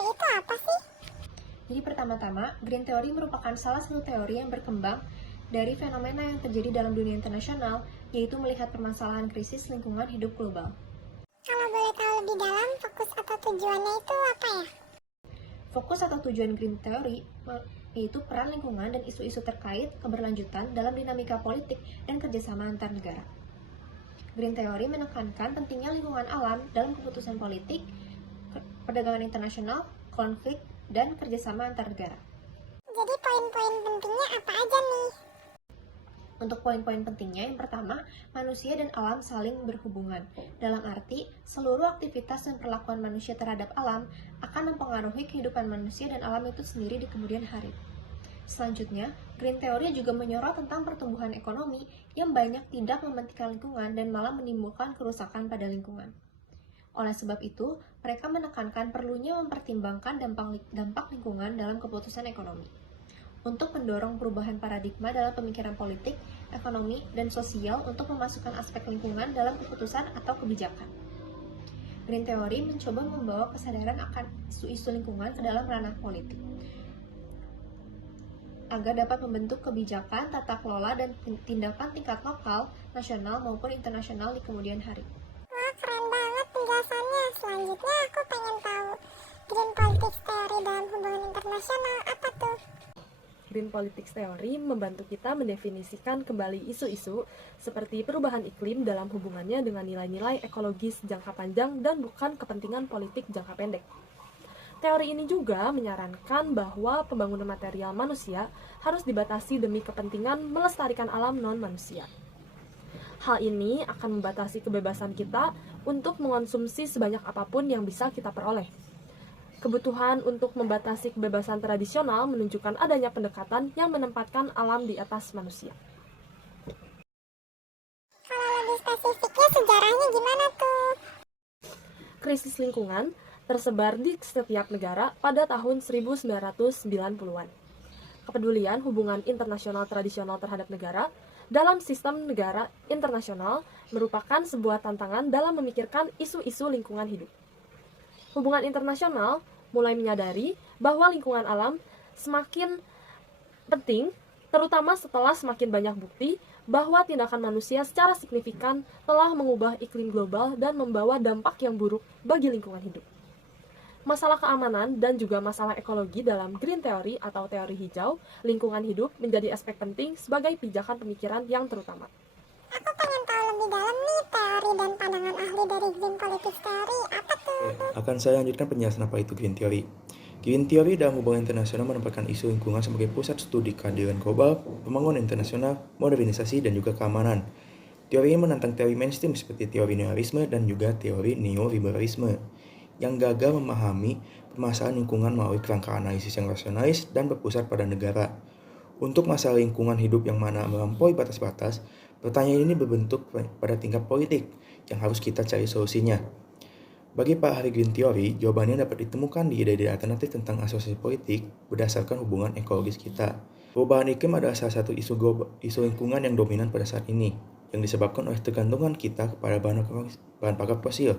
Theory itu apa sih? Jadi pertama-tama, Green Theory merupakan salah satu teori yang berkembang dari fenomena yang terjadi dalam dunia internasional, yaitu melihat permasalahan krisis lingkungan hidup global. Kalau boleh tahu lebih dalam, fokus atau tujuannya itu apa ya? Fokus atau tujuan Green Theory yaitu peran lingkungan dan isu-isu terkait keberlanjutan dalam dinamika politik dan kerjasama antar negara. Green Theory menekankan pentingnya lingkungan alam dalam keputusan politik, perdagangan internasional, konflik, dan kerjasama antar negara. Jadi poin-poin pentingnya apa aja nih? Untuk poin-poin pentingnya, yang pertama, manusia dan alam saling berhubungan. Dalam arti, seluruh aktivitas dan perlakuan manusia terhadap alam akan mempengaruhi kehidupan manusia dan alam itu sendiri di kemudian hari. Selanjutnya, Green Theory juga menyorot tentang pertumbuhan ekonomi yang banyak tidak mementingkan lingkungan dan malah menimbulkan kerusakan pada lingkungan. Oleh sebab itu, mereka menekankan perlunya mempertimbangkan dampak lingkungan dalam keputusan ekonomi. Untuk mendorong perubahan paradigma dalam pemikiran politik, ekonomi, dan sosial untuk memasukkan aspek lingkungan dalam keputusan atau kebijakan. Green Theory mencoba membawa kesadaran akan isu-isu lingkungan ke dalam ranah politik, agar dapat membentuk kebijakan, tata kelola, dan tindakan tingkat lokal, nasional, maupun internasional di kemudian hari. Wah, keren banget penjelasannya. Selanjutnya aku pengen tahu Green Politics Theory dalam hubungan internasional apa tuh? Green Politics Theory membantu kita mendefinisikan kembali isu-isu seperti perubahan iklim dalam hubungannya dengan nilai-nilai ekologis jangka panjang dan bukan kepentingan politik jangka pendek. Teori ini juga menyarankan bahwa pembangunan material manusia harus dibatasi demi kepentingan melestarikan alam non-manusia. Hal ini akan membatasi kebebasan kita untuk mengonsumsi sebanyak apapun yang bisa kita peroleh. Kebutuhan untuk membatasi kebebasan tradisional menunjukkan adanya pendekatan yang menempatkan alam di atas manusia. Kalau lebih spesifiknya sejarahnya gimana tuh? Krisis lingkungan tersebar di setiap negara pada tahun 1990-an. Kepedulian hubungan internasional tradisional terhadap negara dalam sistem negara internasional merupakan sebuah tantangan dalam memikirkan isu-isu lingkungan hidup. Hubungan internasional mulai menyadari bahwa lingkungan alam semakin penting, terutama setelah semakin banyak bukti bahwa tindakan manusia secara signifikan telah mengubah iklim global dan membawa dampak yang buruk bagi lingkungan hidup. Masalah keamanan dan juga masalah ekologi dalam Green Theory atau teori hijau lingkungan hidup menjadi aspek penting sebagai pijakan pemikiran yang terutama. Aku pengen tahu lebih dalam nih teori dan pandangan ahli dari Green Politics Theory apa tuh? Akan saya lanjutkan penjelasan apa itu Green Theory. Green Theory dalam hubungan internasional menempatkan isu lingkungan sebagai pusat studi keadilan global, pembangunan internasional, modernisasi, dan juga keamanan. Teori ini menantang teori mainstream seperti teori nihilisme dan juga teori neoliberalisme yang gagal memahami permasalahan lingkungan melalui kerangka analisis yang rasionalis dan berpusat pada negara. Untuk masalah lingkungan hidup yang mana melampaui batas-batas, pertanyaan ini berbentuk pada tingkat politik yang harus kita cari solusinya. Bagi para ahli Green Theory, jawabannya dapat ditemukan di ide-ide alternatif tentang asosiasi politik berdasarkan hubungan ekologis kita. Perubahan iklim adalah salah satu isu lingkungan yang dominan pada saat ini, yang disebabkan oleh tergantungan kita kepada bahan bakar fosil.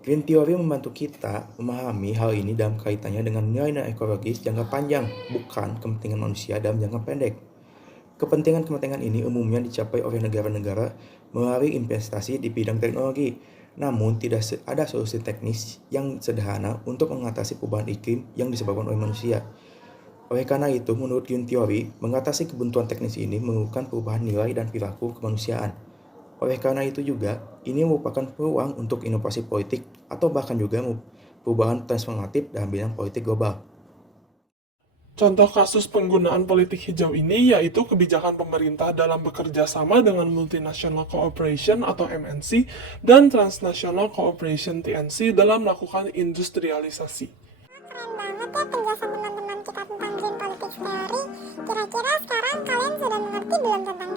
Green Theory membantu kita memahami hal ini dalam kaitannya dengan nilai-nilai ekologis jangka panjang, bukan kepentingan manusia dalam jangka pendek. Kepentingan-kepentingan ini umumnya dicapai oleh negara-negara melalui investasi di bidang teknologi, namun tidak ada solusi teknis yang sederhana untuk mengatasi perubahan iklim yang disebabkan oleh manusia. Oleh karena itu, menurut Green Theory, mengatasi kebuntuan teknis ini memerlukan perubahan nilai dan perilaku kemanusiaan. Oleh karena itu juga, ini merupakan peluang untuk inovasi politik atau bahkan juga perubahan transformatif dalam bidang politik global. Contoh kasus penggunaan politik hijau ini yaitu kebijakan pemerintah dalam bekerja sama dengan Multinational Cooperation atau MNC dan Transnational Cooperation TNC dalam melakukan industrialisasi. Keren banget ya penjelasan teman-teman kita tentang Green Politics Theory. Kira-kira sekarang kalian sudah mengerti belum tentang